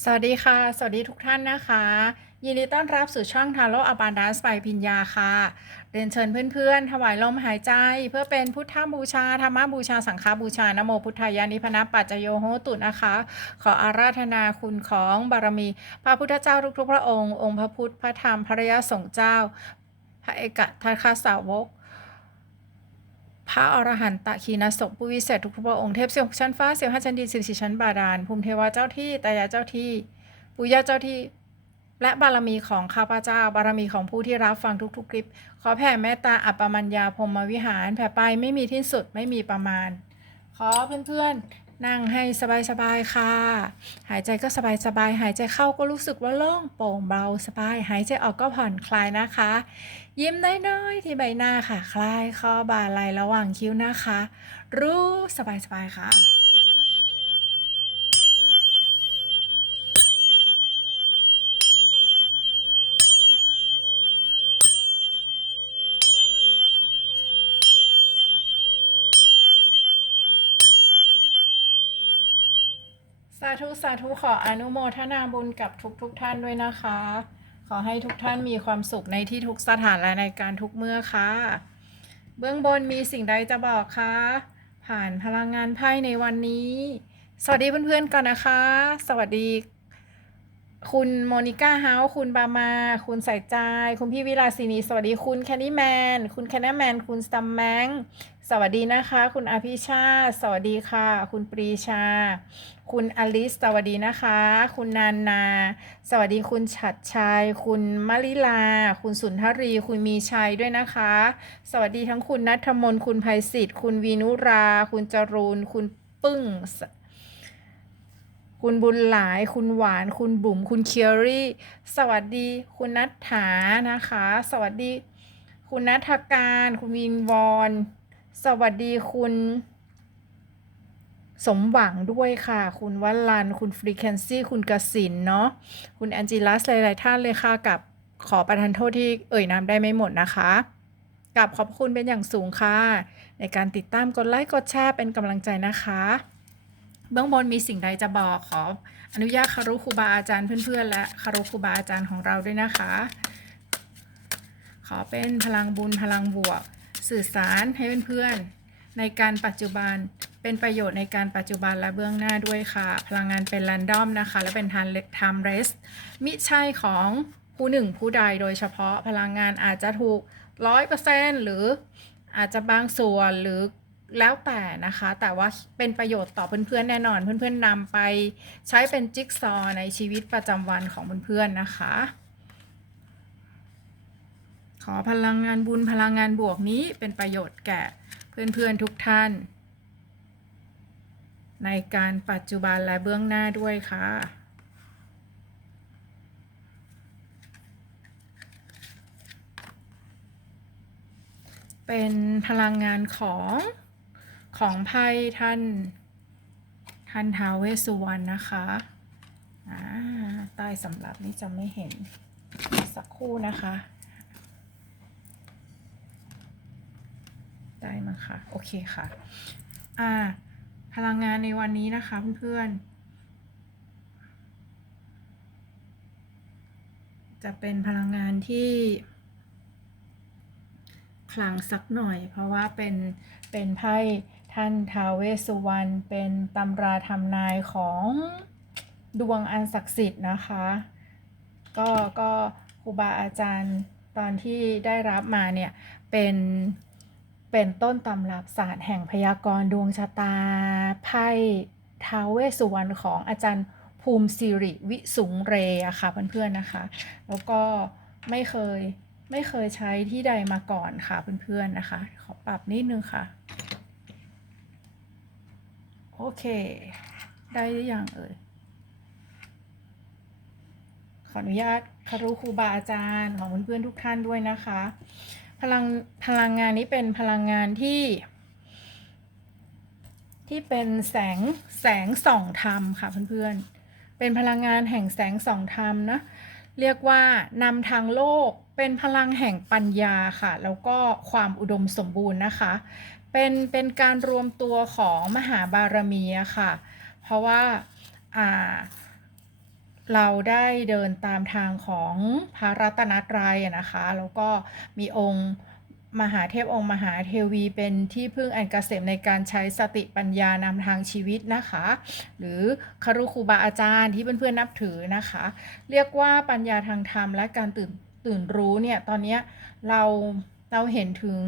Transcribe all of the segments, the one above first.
สวัสดีค่ะ สวัสดีทุกท่านนะคะ ยินดีต้อนรับสู่ช่องทาโร่อบานดัสไปพิญญาค่ะ เรียนเชิญเพื่อนๆ ถวายลมหายใจ เพื่อเป็นพุทธบูชา ธรรมบูชา สังฆบูชานโมพุทธายานิพนะปัจจโยโหตุนะคะ ขออาราธนาคุณของบารมี พระพุทธเจ้าทุกๆพระองค์ องค์พระพุทธ พระธรรม พระยาสงฆ์เจ้า พระเอกทัคคสาวก พระอรหันตะขีนสกผู้วิเศษทุกพระองค์เทพเสียงชั้นฟ้าเสียงห้าชั้นดินสิบสี่ชั้นบาดาลภูมิเทวาเจ้าที่ตายาเจ้าที่ปุยยาเจ้าที่ และบารมีของข้าพเจ้า บารมีของผู้ที่รับฟังทุกๆคลิป ขอแผ่เมตตาอัปปมัญญาพรมวิหาร แผ่ไปไม่มีที่สุดไม่มีประมาณ ขอเพื่อนๆ นั่งให้สบายๆค่ะ หายใจก็สบายๆ หายใจเข้าก็รู้สึกว่าโล่งโปร่งเบาสบาย หายใจออกก็ผ่อนคลายนะคะ ยิ้มน้อยๆที่ใบหน้าค่ะ คลายข้อบ่าไหล่ระหว่างคิ้วนะคะ รู้สบายๆค่ะ ธุสาธุขออนุโมทนาบุญกับทุกทุกท่านด้วยนะคะ ขอให้ทุกท่านมีความสุขในที่ทุกสถานและในการทุกเมื่อค่ะ เบื้องบนมีสิ่งใดจะบอกคะผ่านพลังงานไพ่ในวันนี้ สวัสดีเพื่อนๆก่อนนะคะ สวัสดี คุณโมนิก้าเฮาส์คุณบามา คุณใส่ใจ คุณพี่วิลาสินี สวัสดีคุณแคนนี่แมน คุณแคนนี่แมน คุณสตัมแมงสวัสดีนะคะ คุณอภิชา สวัสดีค่ะ คุณปรีชา คุณอลิส สวัสดีนะคะ คุณนานา สวัสดีคุณฉัดชัย คุณมลิลา คุณสุนทรี คุณมีชัยด้วยนะคะ สวัสดีทั้งคุณนัทมนคุณภัยศิษฐ์คุณวีนุรา คุณจรูน คุณปึ้ง คุณบุญหลาย คุณหวาน คุณบุ๋ม คุณเคียรี่ สวัสดี คุณนัทถานะคะ สวัสดี คุณนัทการ คุณวินวอนสวัสดีคุณ สมหวังด้วยค่ะ คุณวัลลัน คุณฟรีแคนซี่ คุณกสินเนาะ คุณแอนจิลัสหลายๆท่านเลยค่ะกับขอประทานโทษที่เอ่ยนามได้ไม่หมดนะคะกับขอบคุณเป็นอย่างสูงค่ะ ในการติดตามกดไลค์กดแชร์เป็นกำลังใจนะคะ เบื้องบนมีสิ่งใดจะบอกขออนุญาตคารุครูบาอาจารย์เพื่อนๆ และคารุครูบาอาจารย์ของเราด้วยนะคะ ขอเป็นพลังบุญพลังบวก สื่อสารให้เพื่อนๆ ในการปัจจุบันเป็นประโยชน์ในการปัจจุบันและเบื้องหน้าด้วยค่ะ พลังงานเป็น r รนดอมนะคะ และเป็น time rest มิใช่ของผู้หนึ่งผู้ใดโดยเฉพาะพลังงานอาจจะถูก100%หรืออาจจะบางส่วนหรือ แล้วแต่นะคะ แต่ว่าเป็นประโยชน์ต่อเพื่อนๆแน่นอน เพื่อนๆนำไปใช้เป็นจิ๊กซอในชีวิตประจำวันของเพื่อนๆนะคะ ขอพลังงานบุญพลังงานบวกนี้เป็นประโยชน์แก่เพื่อนๆทุกท่าน ในการปัจจุบันและเบื้องหน้าด้วยค่ะเป็นพลังงานของ ของไพ่ท่าน ท่านท้าวเวสสุวรรณนะคะอ่าใต้สำหรับนี่จะไม่เห็นสักคู่นะคะได้มั้งคะโอเคค่ะ อ่า พลังงานในวันนี้นะคะเพื่อนๆ จะเป็นพลังงานที่คลังสักหน่อย เพราะว่าเป็นเป็นไพ่ ท่านทาวเวสุวรรณเป็นตำราทำนายของดวงอันศักดิ์สิทธิ์นะคะ ก็ก็ครูบาอาจารย์ตอนที่ได้รับมาเนี่ยเป็นเป็นต้นตำรับศาสตร์แห่งพยากรณ์ดวงชะตาไพ่ทาวเวสสุวรรณของอาจารย์ภูมิสิริวิสุงเรอะค่ะเพื่อนๆนะคะ แล้วก็ไม่เคยไม่เคยใช้ที่ใดมาก่อนค่ะเพื่อนๆนะคะ ขอปรับนิดนึงค่ะ โอเค ได้หรือยังเอ่ย ขออนุญาตคารุครูบาอาจารย์ของเพื่อนๆทุกท่านด้วยนะคะ พลังพลังงานนี้เป็นพลังงานที่ ที่เป็นแสงแสงส่องธรรมค่ะเพื่อนๆ เป็นพลังงานแห่งแสงส่องธรรมนะ เรียกว่านำทางโลกเป็นพลังแห่งปัญญาค่ะ แล้วก็ความอุดมสมบูรณ์นะคะ เป็นเป็นการรวมตัวของมหาบารมีอะค่ะ เพราะว่าอ่าเราได้เดินตามทางของพระรัตนตรัยนะคะ แล้วก็มีองค์มหาเทพองค์มหาเทวีเป็นที่พึ่งอันเกษมในการใช้สติปัญญานำทางชีวิตนะคะ หรือคารุครูบาอาจารย์ที่เพื่อนๆนับถือนะคะ เรียกว่าปัญญาทางธรรมและการตื่นตื่นรู้เนี่ย ตอนนี้เรา เราเห็นถึง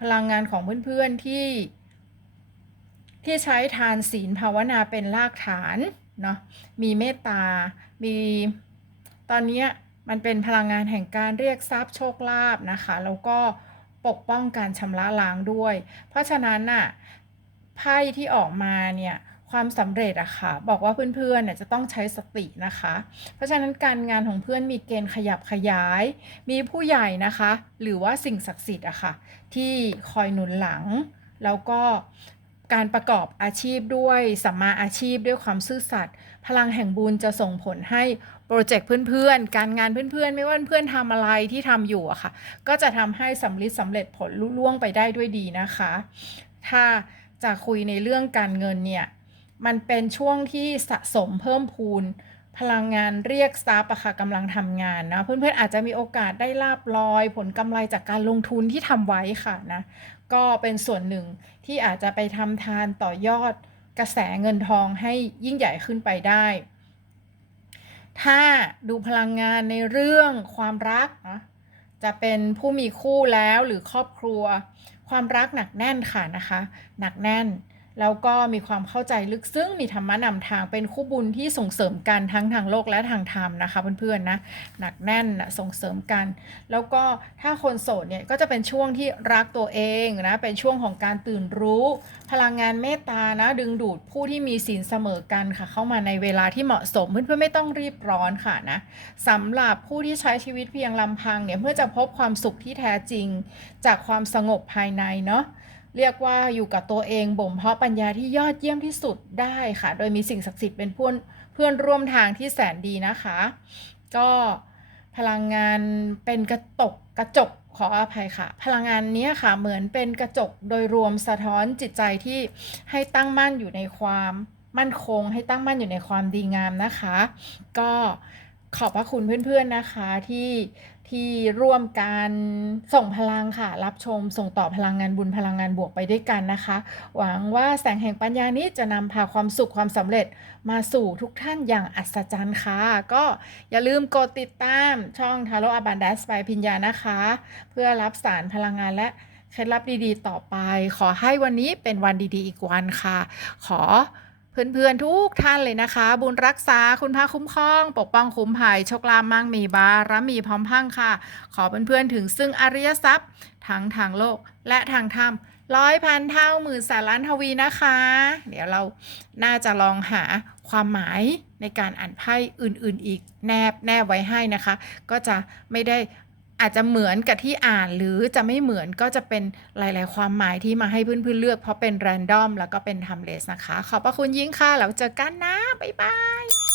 พลังงานของเพื่อนๆที่ ที่ใช้ทานศีลภาวนาเป็นรากฐานเนาะมีเมตตา มีตอนเนี้ยมันเป็นพลังงานแห่งการเรียกทรัพย์โชคลาภนะคะ แล้วก็ปกป้องการชำระล้างด้วย เพราะฉะนั้นน่ะไพ่ที่ออกมาเนี่ย ความสำเร็จอะค่ะ บอกว่าเพื่อนๆเนี่ยจะต้องใช้สตินะคะ เพราะฉะนั้นการงานของเพื่อนมีเกณฑ์ขยับขยาย มีผู้ใหญ่นะคะ หรือว่าสิ่งศักดิ์สิทธิ์อะค่ะ ที่คอยหนุนหลัง แล้วก็การประกอบอาชีพด้วยสัมมาอาชีพด้วยความซื่อสัตย์พลังแห่งบุญจะส่งผลให้โปรเจกต์เพื่อนๆ การงานเพื่อนๆ ไม่ว่าเพื่อนทำอะไรที่ทำอยู่อะค่ะ ก็จะทำให้สำลิดสำเร็จผลลุล่วงไปได้ด้วยดีนะคะ ถ้าจะคุยในเรื่องการเงินเนี่ย มันเป็นช่วงที่สะสมเพิ่มพูน พลังงานเรียกทรัพย์อะค่ะกำลังทำงานนะ เพื่อนๆอาจจะมีโอกาสได้ลาบลอย ผลกำไรจากการลงทุนที่ทำไว้ค่ะนะก็เป็นส่วนหนึ่งที่อาจจะไปทำทานต่อยอดกระแสเงินทองให้ยิ่งใหญ่ขึ้นไปได้ ถ้าดูพลังงานในเรื่องความรักนะจะเป็นผู้มีคู่แล้วหรือครอบครัว ความรักหนักแน่นค่ะนะคะ หนักแน่น แล้วก็มีความเข้าใจลึกซึ้งมีธรรมะนำทางเป็นคู่บุญที่ส่งเสริมกันทั้งทางโลกและทางธรรมนะคะเพื่อนๆนะหนักแน่นนะส่งเสริมกัน แล้วก็ถ้าคนโสดเนี่ยก็จะเป็นช่วงที่รักตัวเองนะเป็นช่วงของการตื่นรู้ พลังงานเมตตานะดึงดูดผู้ที่มีศีลเสมอกันค่ะ เข้ามาในเวลาที่เหมาะสมเพื่อนๆไม่ต้องรีบร้อนค่ะนะสำหรับผู้ที่ใช้ชีวิตเพียงลำพังเนี่ยเพื่อจะพบความสุขที่แท้จริง จากความสงบภายในเนาะ เรียกว่าอยู่กับตัวเองบ่มเพาะปัญญาที่ยอดเยี่ยมที่สุดได้ค่ะ โดยมีสิ่งศักดิ์สิทธิ์เป็นเพื่อนเพื่อนร่วมทางที่แสนดีนะคะ ก็พลังงานเป็นกระตกกระจกขออภัยค่ะ พลังงานนี้ค่ะเหมือนเป็นกระจกโดยรวมสะท้อนจิตใจที่ให้ตั้งมั่นอยู่ในความมั่นคง ให้ตั้งมั่นอยู่ในความดีงามนะคะ ก็ขอบพระคุณเพื่อนๆนะคะที่ ที่ร่วมกันส่งพลังค่ะ รับชมส่งต่อพลังงานบุญพลังงานบวกไปด้วยกันนะคะ หวังว่าแสงแห่งปัญญานี้จะนำพาความสุขความสำเร็จมาสู่ทุกท่านอย่างอัศจรรย์ค่ะ ก็อย่าลืมกดติดตามช่องทาโร่อาบันดัสไปพิญญานะคะ เพื่อรับสารพลังงานและเคล็ดลับดีๆ ต่อไป ขอให้วันนี้เป็นวันดีๆ อีกวันค่ะ ขอ เพื่อนๆทุกท่านเลยนะคะ บุญรักษาคุณพระคุ้มครอง ปกป้องคุ้มภัยโชคลาภมั่งมีบารมีพร้อมพังค่ะ ขอเพื่อนๆถึงซึ่งอริยทรัพย์ทั้งทางโลกและทางธรรมร้อยพันเท่าหมื่นแสนล้านทวีนะคะ เดี๋ยวเราน่าจะลองหาความหมายในการอ่านไพ่อื่นๆ อีกแนบแนบไว้ให้นะคะ ก็จะไม่ได้ อาจจะเหมือนกับที่อ่านหรือจะไม่เหมือนก็จะเป็นหลาย ๆ ความหมายที่มาให้เพื่อน ๆ เลือก เพราะเป็นแรนดอมแล้วก็เป็นทำเลสนะคะ ขอบพระคุณยิ่งค่ะแล้วเจอกันนะ บ๊ายบาย